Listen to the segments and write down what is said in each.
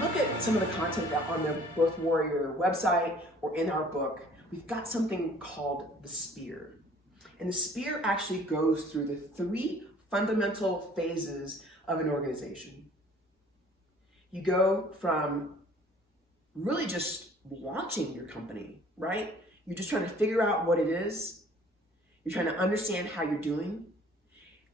look at some of the content that on the Growth Warrior website or in our book, we've got something called the spear. And the spear actually goes through the 3 fundamental phases of an organization. You go from really just launching your company, right? You're just trying to figure out what it is. You're trying to understand how you're doing.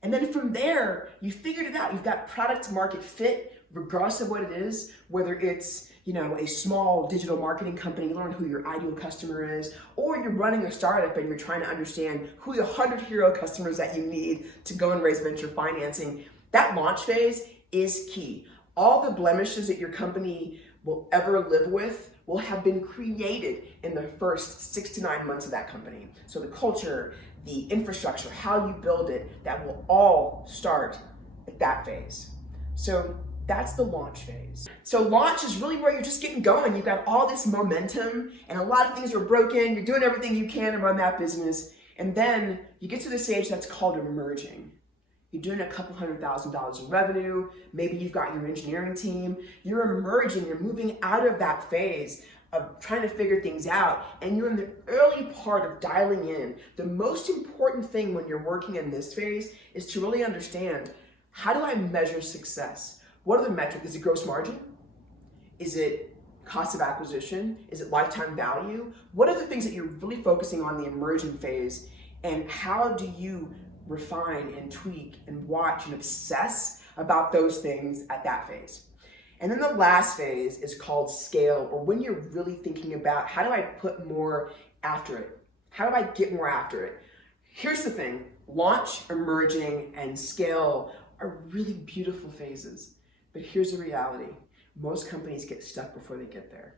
And then from there, you figured it out. You've got product market fit, regardless of what it is, whether it's, a small digital marketing company, you learn who your ideal customer is, or you're running a startup and you're trying to understand who the 100 hero customers that you need to go and raise venture financing. That launch phase is key. All the blemishes that your company will ever live with will have been created in the first 6 to 9 months of that company. So the culture, the infrastructure, how you build it, that will all start at that phase. So that's the launch phase. So launch is really where you're just getting going. You've got all this momentum and a lot of things are broken. You're doing everything you can to run that business. And then you get to the stage that's called emerging. You're doing a couple $100,000 in revenue. Maybe you've got your engineering team. You're emerging. You're moving out of that phase of trying to figure things out. And you're in the early part of dialing in. The most important thing when you're working in this phase is to really understand, how do I measure success? What are the metrics? Is it gross margin? Is it cost of acquisition? Is it lifetime value? What are the things that you're really focusing on the emerging phase? And how do you refine and tweak and watch and obsess about those things at that phase? And then the last phase is called scale, or when you're really thinking about, how do I put more after it? How do I get more after it? Here's the thing, launch, emerging, and scale are really beautiful phases. But here's the reality. Most companies get stuck before they get there.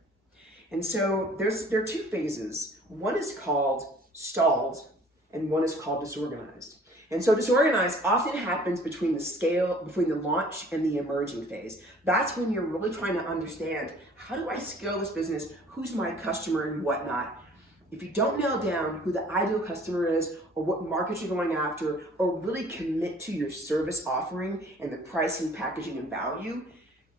And so there are 2 phases. One is called stalled, and one is called disorganized. And so disorganized often happens between the launch and the emerging phase. That's when you're really trying to understand, how do I scale this business? Who's my customer and whatnot? If you don't nail down who the ideal customer is, or what markets you're going after, or really commit to your service offering and the pricing, packaging, and value,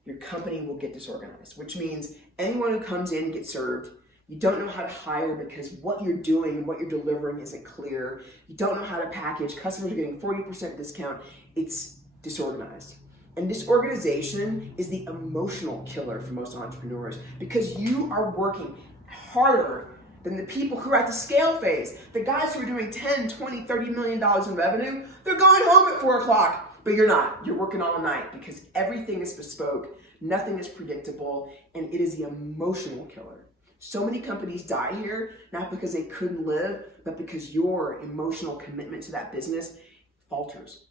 your company will get disorganized, which means anyone who comes in gets served. You don't know how to hire because what you're doing and what you're delivering isn't clear. You don't know how to package. Customers are getting 40% discount. It's disorganized. And disorganization is the emotional killer for most entrepreneurs, because you are working harder than the people who are at the scale phase. The guys who are doing 10, 20, $30 million in revenue, they're going home at 4 o'clock, but you're not. You're working all night because everything is bespoke, nothing is predictable, and it is the emotional killer. So many companies die here, not because they couldn't live, but because your emotional commitment to that business falters.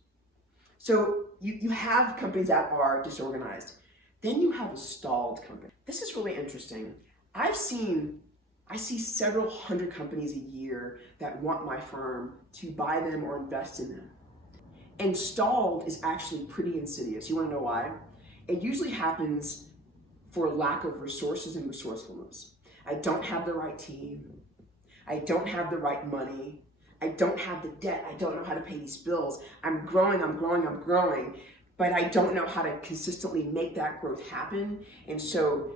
So you have companies that are disorganized. Then you have a stalled company. This is really interesting. I see several hundred companies a year that want my firm to buy them or invest in them. And stalled is actually pretty insidious. You want to know why? It usually happens for lack of resources and resourcefulness. I don't have the right team. I don't have the right money. I don't have the debt. I don't know how to pay these bills. I'm growing, but I don't know how to consistently make that growth happen. And so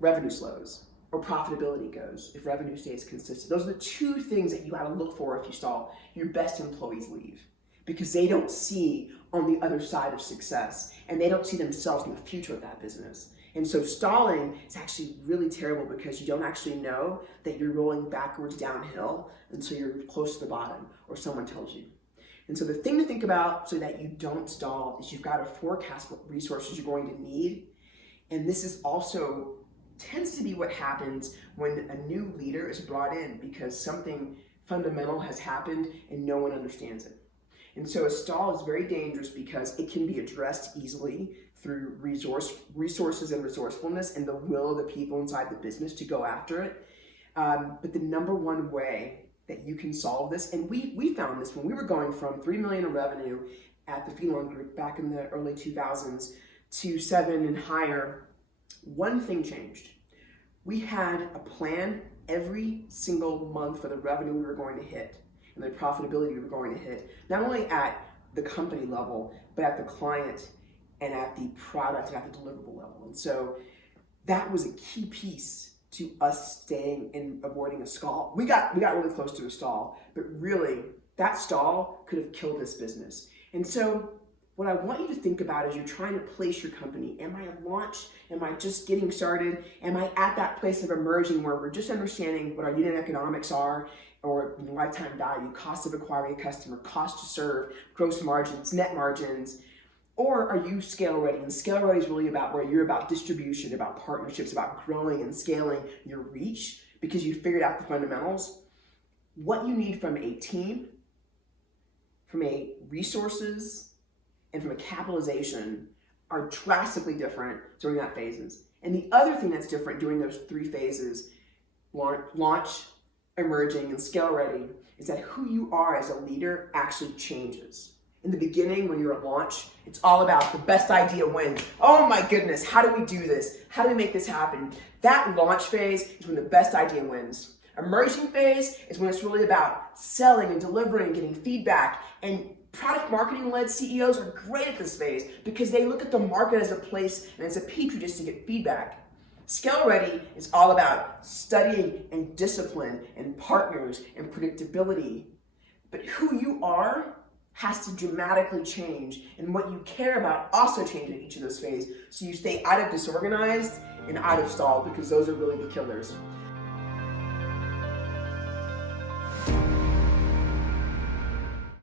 revenue slows, or profitability goes if revenue stays consistent. Those are the 2 things that you got to look for if you stall. Your best employees leave because they don't see on the other side of success, and they don't see themselves in the future of that business. And so stalling is actually really terrible because you don't actually know that you're rolling backwards downhill until you're close to the bottom or someone tells you. And so the thing to think about so that you don't stall is you've got to forecast what resources you're going to need. And this is also tends to be what happens when a new leader is brought in, because something fundamental has happened and no one understands it. And so a stall is very dangerous because it can be addressed easily through resources and resourcefulness and the will of the people inside the business to go after it. But the number one way that you can solve this, and we found this when we were going from 3 million in revenue at the Phelan Group back in the early 2000s to 7 and higher, one thing changed. We had a plan every single month for the revenue we were going to hit and the profitability we were going to hit, not only at the company level, but at the client and at the product and at the deliverable level. And so that was a key piece to us staying and avoiding a stall. We got really close to a stall, but really that stall could have killed this business. And so what I want you to think about as you're trying to place your company, am I at launch? Am I just getting started? Am I at that place of emerging where we're just understanding what our unit economics are, or lifetime value, cost of acquiring a customer, cost to serve, gross margins, net margins? Or are you scale ready? And scale ready is really about where you're about distribution, about partnerships, about growing and scaling your reach because you figured out the fundamentals. What you need from a team, from a resources, and from a capitalization are drastically different during that phases. And the other thing that's different during those three phases, launch, emerging, and scale ready, is that who you are as a leader actually changes. In the beginning, when you're at launch, it's all about the best idea wins. Oh my goodness, how do we do this? How do we make this happen? That launch phase is when the best idea wins. Emerging phase is when it's really about selling and delivering and getting feedback. And product marketing-led CEOs are great at this phase because they look at the market as a place and as a petri dish to get feedback. Scale ready is all about studying and discipline and partners and predictability. But who you are has to dramatically change, and what you care about also changes in each of those phases, so you stay out of disorganized and out of stall, because those are really the killers.